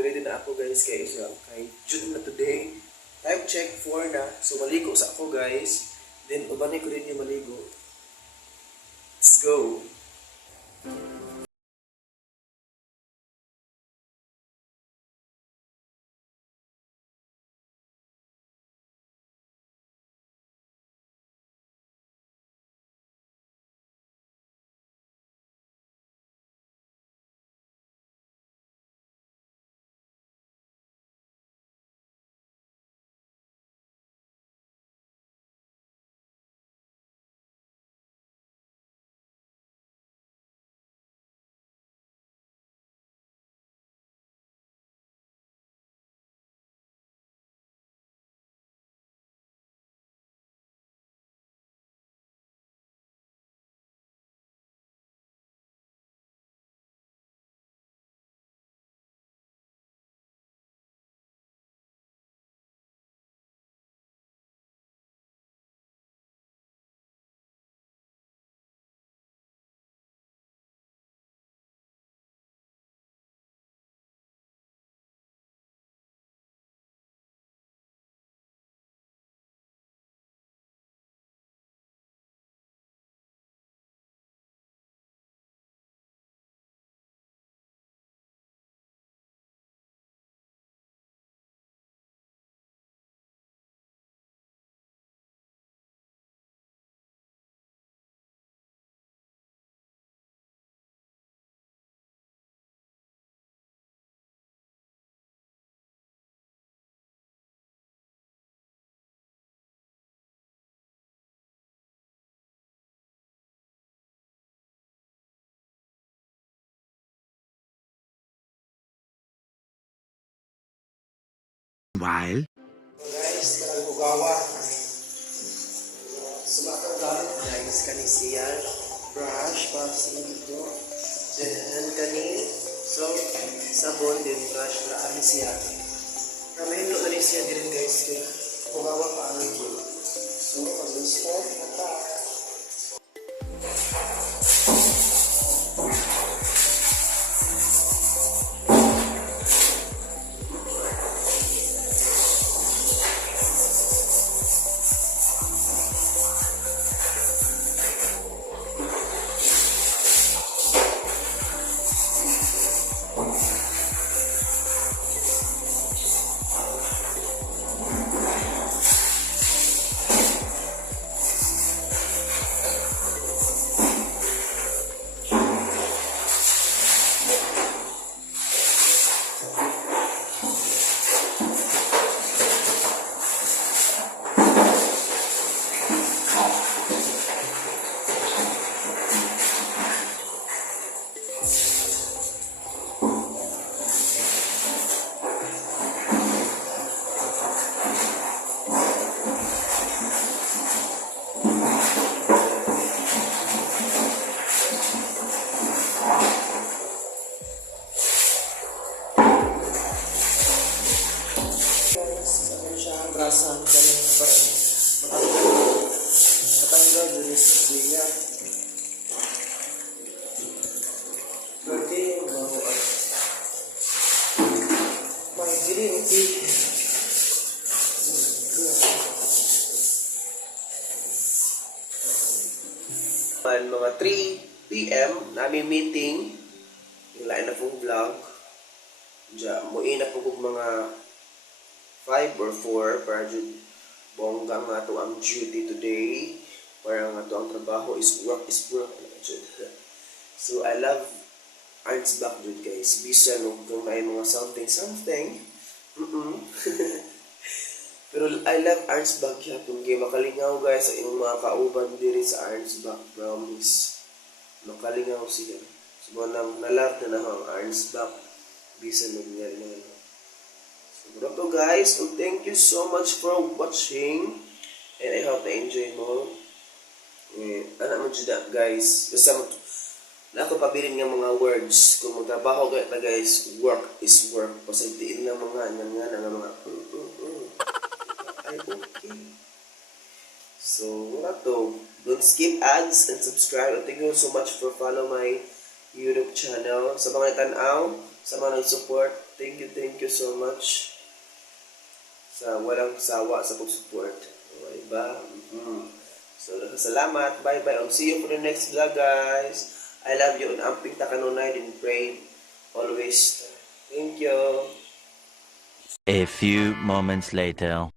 ready na ako guys kay June na today. Time check 4 na. So maligo sa ako guys. Then ubanay ko rin yung maligo. Let's go. While Guys, karang hugawa. Sumakang gamit guys, kanisiyan, brush, para dito. Then kani, so, sabon din, brush, na siya. Kamahilo na rin siya din guys, kaya hugawa pa ang ito. So, mag-start na pa. Grasa ganun para matanggal din siya. Pwede yung bago at may green tea. Mga 3 PM namin meeting yung lain na pong vlog. Diyan, muin na po mga 5 or 4 para dyan bongga nga ito ang duty today. Para nga ito ang trabaho is work. So I love arts back dyan guys. Bisa nung kung may mga something. Pero I love arts back ya. Kung kayo makalingaw guys sa inyong mga kauban diri sa arts back. Promise. Makalingaw siya. So nalove na ang arts back. Bisa nung nga. So guys, so thank you so much for watching and I hope na enjoy mo. Anak mo dyan guys, basta na ako pabilin ng mga words. Kung magtrabaho kayo na guys, work is work. Pasantiin na mga ay okay. So wala to. Don't skip ads and subscribe. And thank you so much for follow my YouTube channel. Sa mga tanaw, sa mga nag-support. Thank you so much sa walang sawa sa pag-support. Okay ba? So, salamat. Bye-bye. I'll see you for the next vlog, guys. I love you. Amping takanunay din pray always. Thank you. A few moments later.